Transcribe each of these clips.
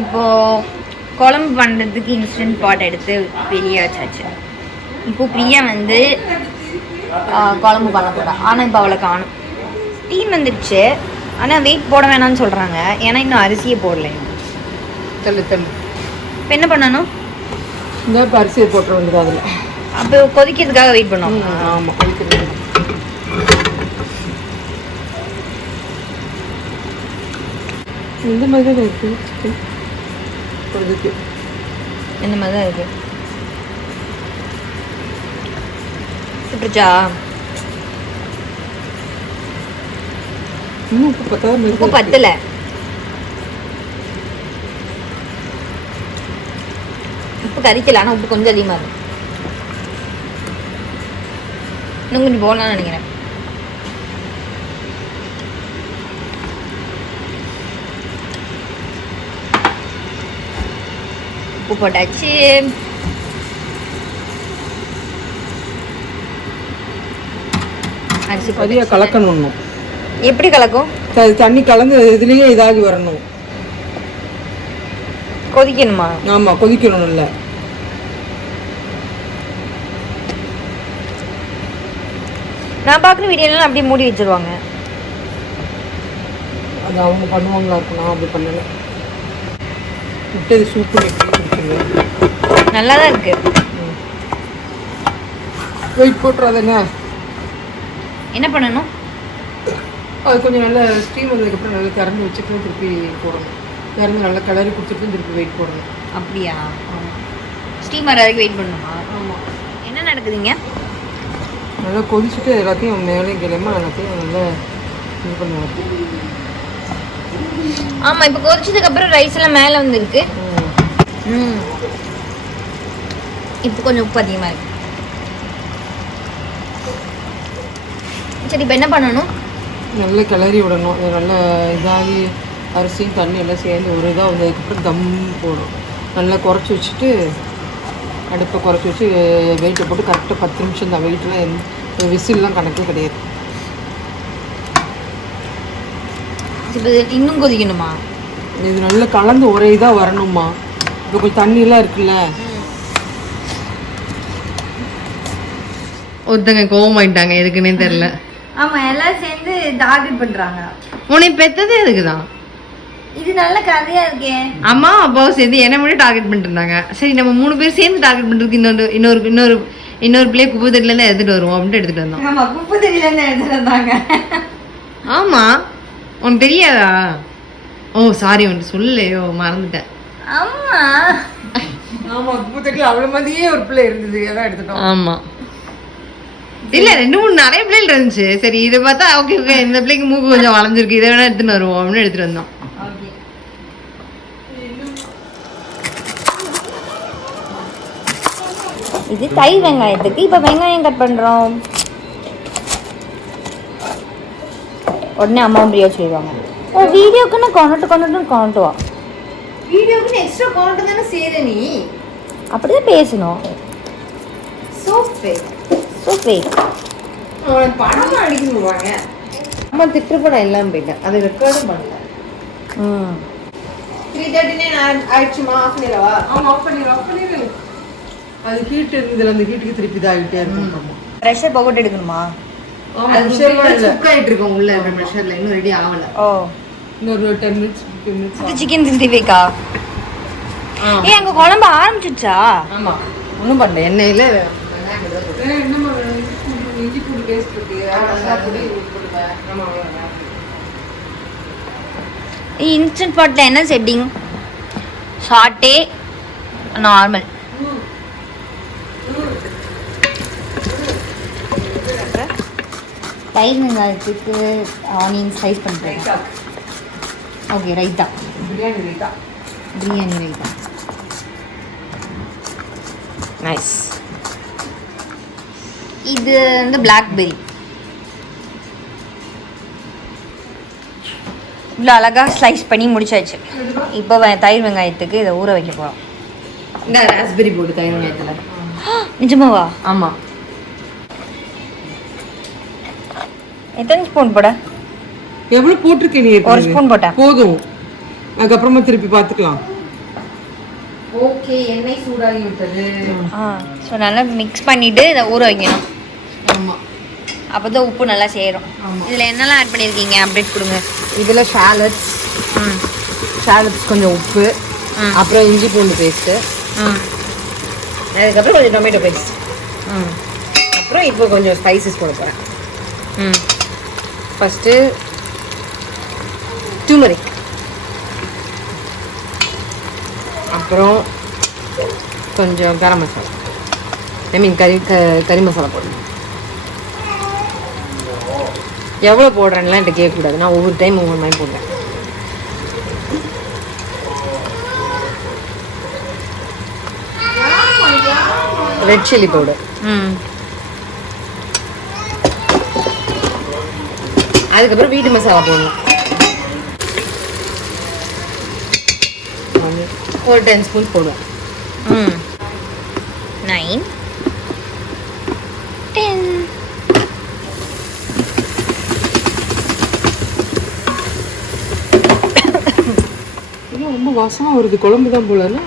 இப்போது குழம்பு பண்ணுறதுக்கு இன்ஸ்டன்ட் பாட் எடுத்து வெளியே வச்சாச்சு. இப்போது பிரியா வந்து குழம்பு பண்ண போகிறா. ஆனால் இப்போ அவளை காணும். டீம் வந்துடுச்சு. ஆனால் வெயிட் போட வேணாம்னு சொல்கிறாங்க. ஏன்னா இன்னும் அரிசியை போடல. தள்ளு இப்போ என்ன பண்ணணும்? இந்த அரிசியை போட்டுற வேண்டியது அதில். அப்போ கொதிக்கிறதுக்காக வெயிட் பண்ணோம். ஆமாம், கொதிக்கிறது. இந்த மாதிரி தான் இருக்குது. கொதிக்கு இந்த மாதிரி தான் இருக்குது. சுட்டுச்சா? இன்னும் உப்பு பத்தாத. உப்பு பத்தலை. உப்பு கறிக்கல. ஆனால் உப்பு கொஞ்சம் அதிகமாக இருக்கும். இன்னும் கொஞ்சம் போடலாம்னு நினைக்கிறேன். உப்பு போட்டாச்சு. அரிசி பதியாக கலக்கணும். எப்படி கலக்கும்? தண்ணி கலந்து இதுலேயே இதாகி வரணும். கொதிக்கணுமா? ஆமாம், கொதிக்கணும். இல்லை, நான் பார்க்குற வீடியோலாம் அப்படியே மூடி வச்சிருவாங்க. அது அவங்க பண்ணுவாங்களா இருக்கும். நான் அப்படி பண்ணலை. விட்டது சூப்பு குடிச்சிருவேன். நல்லா தான் இருக்கு. வெயிட் போட்டுறாதுங்க. என்ன பண்ணணும்? அது கொஞ்சம் நல்லா ஸ்டீம் வந்ததுக்கப்புறம் நல்லா திறந்து வச்சுட்டு திருப்பி போடணும். திறந்து நல்லா கிளறி கொடுத்துட்டு திருப்பி வெயிட் போடணும். அப்படியா? ஸ்டீம் வர வரைக்கும் வெயிட் பண்ணணுமா? ஆமாம். என்ன நடக்குதுங்க? நல்லா கொதிச்சுட்டு எல்லாத்தையும் மேலேயும் கிளம்ப எல்லாத்தையும் நல்லா இது பண்ணுவாங்க. ஆமாம், இப்போ கொதிச்சதுக்கப்புறம் ரைஸ் எல்லாம் மேலே வந்துருக்கு. இப்போ கொஞ்சம் உப்பு அதிகமாக இருக்கு. சரி, இப்போ என்ன பண்ணணும்? நல்லா கிளறி விடணும். நல்லா இதாகி அரிசியும் தண்ணி எல்லாம் சேர்ந்து ஒரு இதாக வந்ததுக்கப்புறம் தம் போடும். நல்லா குறைச்சி வச்சுட்டு அடுப்பை குறைச்சி வச்சு வெயிட்டை போட்டு கரெக்டாக 10 நிமிஷம் தான். வெயிட்லாம் எந்த விசில்லாம் கணக்கே கிடையாது. இப்போ இன்னும் கொதிக்கணுமா? இது நல்லா கலந்து ஒரே இதாக வரணுமா. இப்போ கொஞ்சம் தண்ணியெல்லாம் இருக்குல்ல. ஒருத்தங்க கோவமாயிட்டாங்க, எதுக்குன்னே தெரியல. ஆமாம், எல்லாம் சேர்ந்து டார்கெட் பண்ணுறாங்க. உன்னை பெற்றதே எதுக்கு தான்? இது நல்ல கதையாக இருக்கே. அம்மா அப்பாவும் சேர்ந்து என்ன மட்டும் டார்கெட் பண்ணிட்டு இருந்தாங்க. சரி, நம்ம 3 பேர் சேர்ந்து டார்கெட் பண்ணுறதுக்கு இன்னொரு பிள்ளைய குப்பை தட்டிலேருந்து எடுத்துகிட்டு வருவோம் அப்படின்ட்டு எடுத்துகிட்டு வந்தோம். ஆமாம், குப்பை தட்டிலேருந்து எடுத்துகிட்டு வந்தாங்க. ஆமாம், உனக்கு தெரியாதா? ஓ சாரி, உன்ட்டு சொல்லலையோ, மறந்துட்டேன். ஆமாம் ஆமாம், குப்பை தட்டில் அவ்வளோ மாதிரியே ஒரு பிள்ளை இருந்தது, அதான் எடுத்துட்டோம். ஆமாம், இல்லை 2-3 நிறைய பிள்ளைகள் இருந்துச்சு. சரி, இதை பார்த்தா ஓகே ஓகே, இந்த பிள்ளைக்கு மூக்கு கொஞ்சம் வளைஞ்சிருக்கு, இதை வேணா எடுத்துன்னு வருவோம் அப்படின்னு எடுத்துகிட்டு வந்தோம். இது தயிர் வெங்காயத்துக்கு. இப்போ வெங்காயம் கட் பண்ணுறோம். உடனே அம்மா பிரியா சொல்லிடுவாங்க, ஓ வீடியோக்குன்னு கொண்டுட்டு வா. வீடியோக்குன்னு எக்ஸ்ட்ரா கொண்டு தானே சேர நீ. அப்படிதான் பேசணும். படமா அடிக்க சொல்லுவாங்க. அம்மா திட்டு படம் எல்லாம் போயிட்டேன், அதை ரெக்கார்டும் பண்ணல. 3:39 ஆயிடுச்சுமா, ஆஃப் பண்ணிடவா? ஆமாம், ஆஃப் பண்ணிடு. அது ஹீட் இருந்ததுல, அந்த ஹீட்டுக்கு திருப்பி இதாகிட்டே இருக்கும். ப்ரெஷர் போட்டு எடுக்கணுமா? குக் இருக்கோம் உள்ள ப்ரெஷர்ல, இன்னும் ரெடி ஆகல. ஓ, இன்னொரு 10 மினிட்ஸ் 15 மினிட்ஸ். இது சிக்கன் 65 ஏ அங்கே குழம்பு ஆரம்பிச்சிடுச்சா? ஆமாம், ஒன்றும் பண்ணல. எண்ணெயில் இஞ்சி பூண்டு பேஸ்ட் இருக்கு, இன்ஸ்டன்ட் பாட்டில் என்ன செட்டிங்? ஷார்ட்டே நார்மல். தயிர் வெங்காயத்துக்கு ஆனியன் ஸ்லைஸ் பண்ணுறேன். ஓகே, ரைத்தா. பிரியாணி ரைத்தா. நைஸ். இது வந்து பிளாக்பெரி. இவ்வளோ அழகாக ஸ்லைஸ் பண்ணி முடிச்சாச்சு. இப்போ தயிர் வெங்காயத்துக்கு இதை ஊற வைக்க போகிறோம். இந்த ராஸ்பெரி போட்டு தயிர் வெங்காயத்தில். நிஜமாவா? ஆமாம். எத்தனை ஸ்பூன் போட? எவ்வளோ போட்டிருக்கேன் நீ? 1 ஸ்பூன் போட்டேன். போதும், அதுக்கப்புறமா திருப்பி பார்த்துக்கலாம். ஓகே, எண்ணெய் சூடாகி விட்டது. ஸோ நல்லா மிக்ஸ் பண்ணிவிட்டு இதை ஊற வைக்கணும். ஆமாம், அப்போ தான் உப்பு நல்லா சேரும். ஆமாம். இதில் என்னெல்லாம் ஆட் பண்ணியிருக்கீங்க அப்டேட் கொடுங்க. இதில் ஷாலட்ஸ் கொஞ்சம் உப்பு, அப்புறம் இஞ்சி பூண்டு பேஸ்ட்டு, அதுக்கப்புறம் கொஞ்சம் டொமேட்டோ பேஸ்ட், அப்புறம் இப்போ கொஞ்சம் ஸ்பைசஸ் போட போகிறேன். ஃபஸ்ட்டு டூமரிக், அப்புறம் கொஞ்சம் கரம் மசாலா, கறி மசாலா போடணும். எவ்வளோ போடுறேன்லாம் என்கிட்ட கேட்கக்கூடாது, நான் ஒவ்வொரு டைம் ஒவ்வொரு மாதிரி போடுறேன். ரெட் சில்லி பவுடர், அதுக்கப்புறம் வீட்டு மசாலா போடணும். ஒரு 10 ஸ்பூன் போடுவேன். 9 10 ரொம்ப வாசமாக வருது, குழம்பு தான் போலன்னா.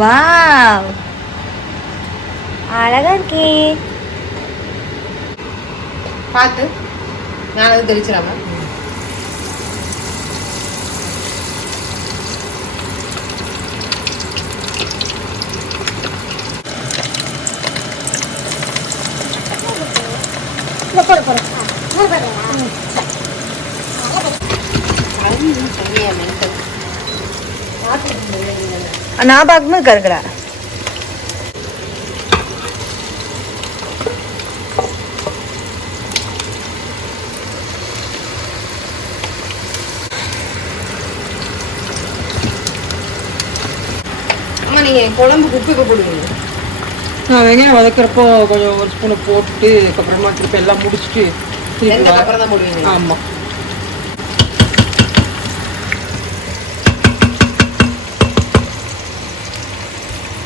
வாவ், அழகா இருக்கே. பார்த்து நான் அது தெரிச்சிடாம. நான் பார்க்கும்போது கருக்குறா. அம்மா, நீங்கள் குழம்புக்கு உப்பு இப்போ போடுவீங்க? நான் வெங்காயம் வதக்கிறப்போ கொஞ்சம் ஒரு ஸ்பூனை போட்டுட்டு அதுக்கப்புறமா திருப்பி எல்லாம் முடிச்சுட்டு அப்புறம் தான் போடுவீங்க? ஆமாம்.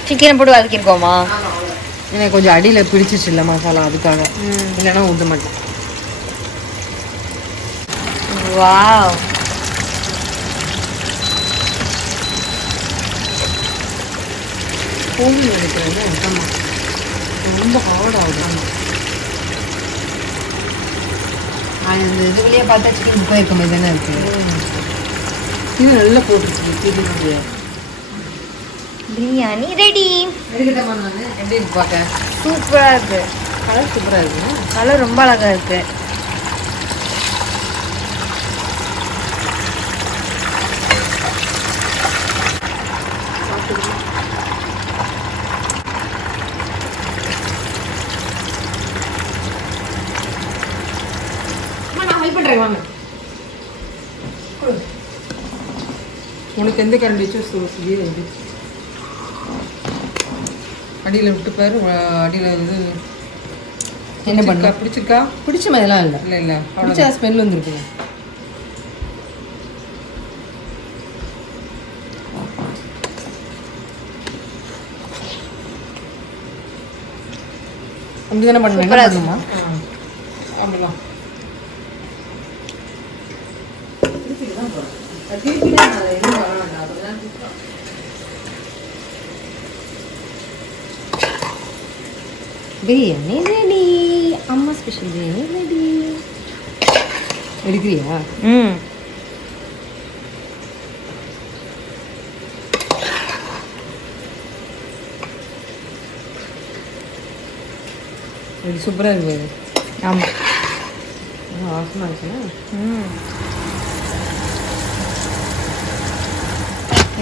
சிக்கனை போட்டு வதக்கிருக்கோமா? எனக்கு கொஞ்சம் அடியில் பிடிச்சிச்சு இல்லை மசாலா, அதுக்காக. இல்லைன்னா ஊற்ற மாட்டேன். வாவ், கோவில் நினைக்கிறேன். ஆமாம், ரொம்ப ஹார்ட் ஆகுது. அந்த இதுலேயே பார்த்தா சிக்கன் புக்காக இருக்க மாதிரி தானே இருக்குது. இது நல்லா போட்டுருச்சு. பிரியாணி ரெடி. எடுக்கட்டமா நான்? எப்படி இருக்கு பார்க்க? சூப்பராக இருக்கு. கலர் சூப்பராக இருக்கு. கலர் ரொம்ப அழகாக இருக்கு. நான் ஹெல்ப் பண்ணுறேன், வாங்க. உனக்கு எந்த கரண்டி வச்சு சொல்லி அடியில் விட்டு பாரு. அடியில் இது என்ன பண்ண பிடிச்சிருக்கா? பிடிச்ச மாதிரிலாம் இல்லை. இல்லை இல்லை, பிடிச்ச ஸ்மெல் வந்துருக்கு. அப்படி தானே பண்ணுமா? அப்படிலாம் பிரியாணி ரெடி. அம்மா ஸ்பெஷல் பிரியாணி ரெடி. எடுக்கிறியா? இது சூப்பராக இருக்குது. ஆமாம், வாசமாக இருக்குண்ணா.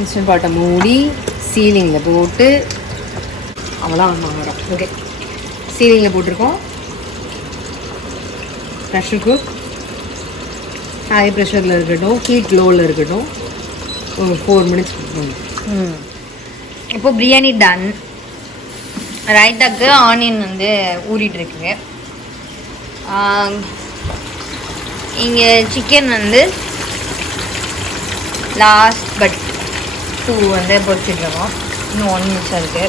இன்ஸ்டன்ட் பாட்டை மூடி சீலிங்கில் போட்டு அவ்வளோ வாங்குறோம். ஓகே, சீலிங்கில் போட்டிருக்கோம். ப்ரெஷர் குக் ஹை ப்ரெஷரில் இருக்கட்டும், ஹீட் லோவில் இருக்கட்டும். ஒரு 4 minutes. இப்போ பிரியாணி டன். ரைத்தாக்கு ஆனியன் வந்து ஊறிட்டு இருக்குங்க. இங்கே சிக்கன் வந்து லாஸ்ட் பட் 2 வந்து பொரிச்சிட்ருக்கோம். இன்னும் 1 நிமிஷம் இருக்குது.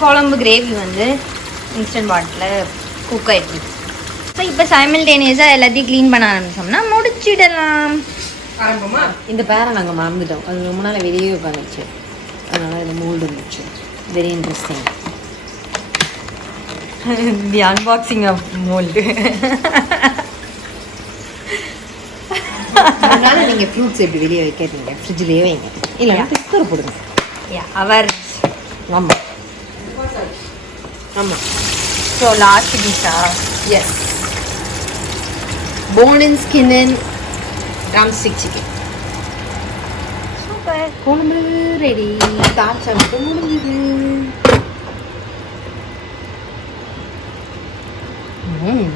குழம்பு கிரேவி வந்து இன்ஸ்டன்ட் பாட்டில் குக் ஆகிடுச்சு. ஸோ இப்போ சைமல்டேனியஸாக எல்லாத்தையும் க்ளீன் பண்ண ஆரம்பிச்சோம்னா முடிச்சிடலாம். ஆரம்பமா இந்த பேரை நாங்கள் மறந்துட்டோம். அது ரொம்ப நாள் வெளியே உட்காந்துச்சு, அதனால் இதில் மூல்டு இருந்துச்சு. Very interesting. The unboxing of mould. அதனால நீங்கள் ஃப்ரூட்ஸ் எப்படி வெளியே வைக்காதீங்க, ஃப்ரிட்ஜ்லேயே வைங்க, இல்லைன்னா குக்கர் போடுங்க. அவர் ஆமாம் ஆமாம். ஸோ லாஸ்ட் டிஷ்ஷா? Yes, bone and skin and drumstick chicken. Super. குழம்பு ரெடி. தாச்சா மட்டும் முடிஞ்சுது.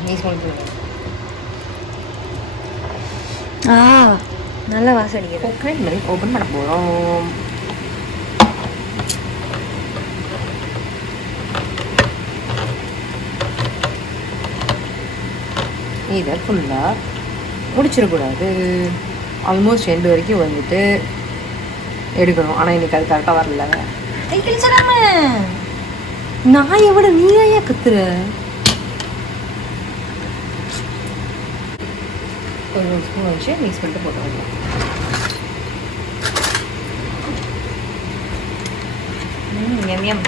நீ சொல்றது நல்ல வாசம் அடிக்குது. கோகனட் மில்க் ஓப்பன் பண்ண போகிறோம். இதை ஃபுல்லாக முடிச்சிடக்கூடாது. ஆல்மோஸ்ட் எண்டு வரைக்கும் வந்துட்டு எடுக்கணும். ஆனால் இன்னைக்கு அது கரெக்டாக வரல. நான் எவ்வளோ நீரையா கத்துற. ஒரு ஸ்பூன் வச்சு மிக்ஸ் பண்ணிட்டு போட்டு எம்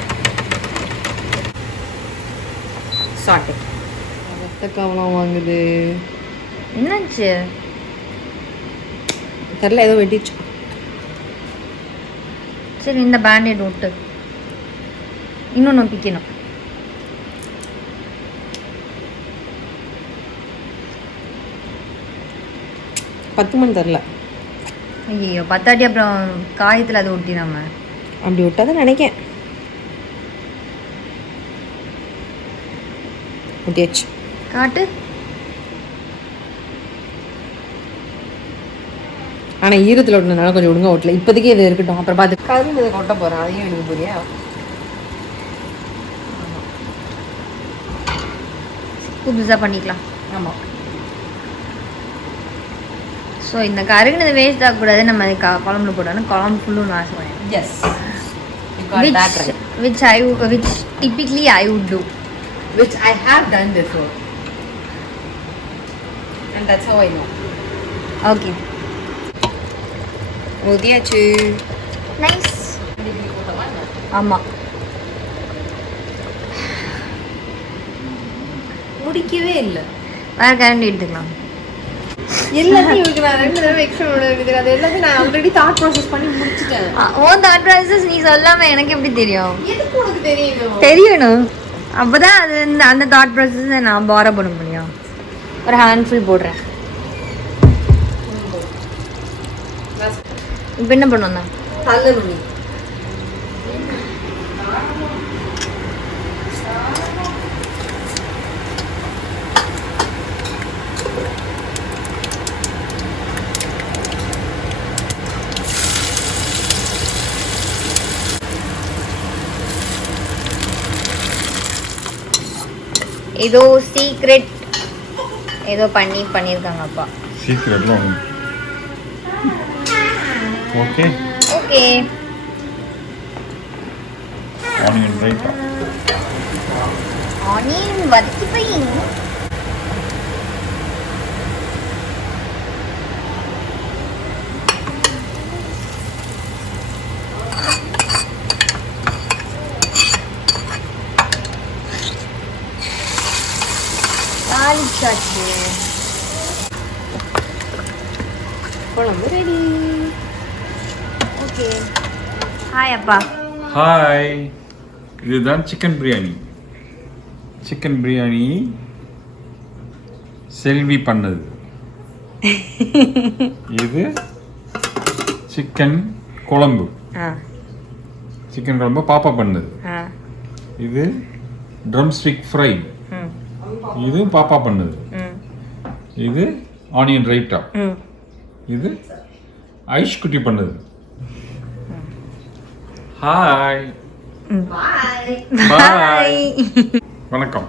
சாட்டு. ரத்த கவனம் வாங்குது. என்னாச்சு தெரில, ஏதோ வெட்டிச்சு. சரி, இந்த பேண்டேட் விட்டு இன்னொன்று பிக்கணும். பத்து மணி தெரில. ஐயோ, பத்தாட்டி அப்புறம் காயத்தில் அதை ஒட்டிடாம அப்படி விட்டாதான் நினைக்கேன். ஒட்டியாச்சு. காட்டு. ஆனால் ஈரத்தில் ஒட்டினால கொஞ்சம் ஒழுங்காக ஒட்டல. இப்போதைக்கு இது இருக்கட்டும், அப்புறம் பார்த்து கரும்பு இதை கொட்ட போகிறேன். அதையும் எடுக்க போறியா? புதுசாக பண்ணிக்கலாம். ஆமாம். ஸோ இந்த கருகுனது வேஸ்ட் ஆகக்கூடாது. நம்ம அது குழம்புல போட்டோன்னா குழம்பு ஃபுல்லும் நாசம் ஆகிடும். Yes, which typically I would do. which I have done before, and that's how I know. Okay. ஊதியாச்சு. நைஸ். ஆமாம், முடிக்கவே இல்லை. வேறு கரண்டி எடுத்துக்கலாம். எல்லாத்தையும் இவருக்கு நான் 2 தடவை எக்ஸ்ட்ரா விடுறது. அது எல்லாத்தையும் நான் ஆல்ரெடி தாட் ப்ராசஸ் பண்ணி முடிச்சிட்டேன். ஓ, தாட் ப்ராசஸ் நீ சொல்லாமல் எனக்கு எப்படி தெரியும்? எதுக்கு உனக்கு தெரியணும்? தெரியணும். அப்போ தான் அது அந்த தாட் ப்ராசஸை நான் பாரோ பண்ண முடியும். ஒரு ஹேண்ட்ஃபுல் போடுறேன். இப்போ என்ன பண்ணுவோம் தான் தள்ளணும். ஏதோ சீக்ரெட் ஏதோ பண்ணியிருக்காங்க அப்பா. சீக்ரெட்லாம் ஓகே ஓகே. ஆனியன் ரைட்டா. ஆனியன் வதக்கி பையன். தாளிச்சாச்சு. குழம்பு ரெடி. ஓகே. ஹாய் அப்பா. ஹாய், இதுதான் சிக்கன் பிரியாணி. சிக்கன் பிரியாணி செல்வி பண்ணது. இது சிக்கன் குழம்பு. சிக்கன் குழம்பு பாப்பா பண்ணது. இது ட்ரம் ஸ்டிக் ஃப்ரை. இது பாப்பா பண்ணது. இது ஆனியன் ரைட்டா. இது ஐஷ் குட்டி பண்ணது. ஹாய், பாய். பாய், வணக்கம்.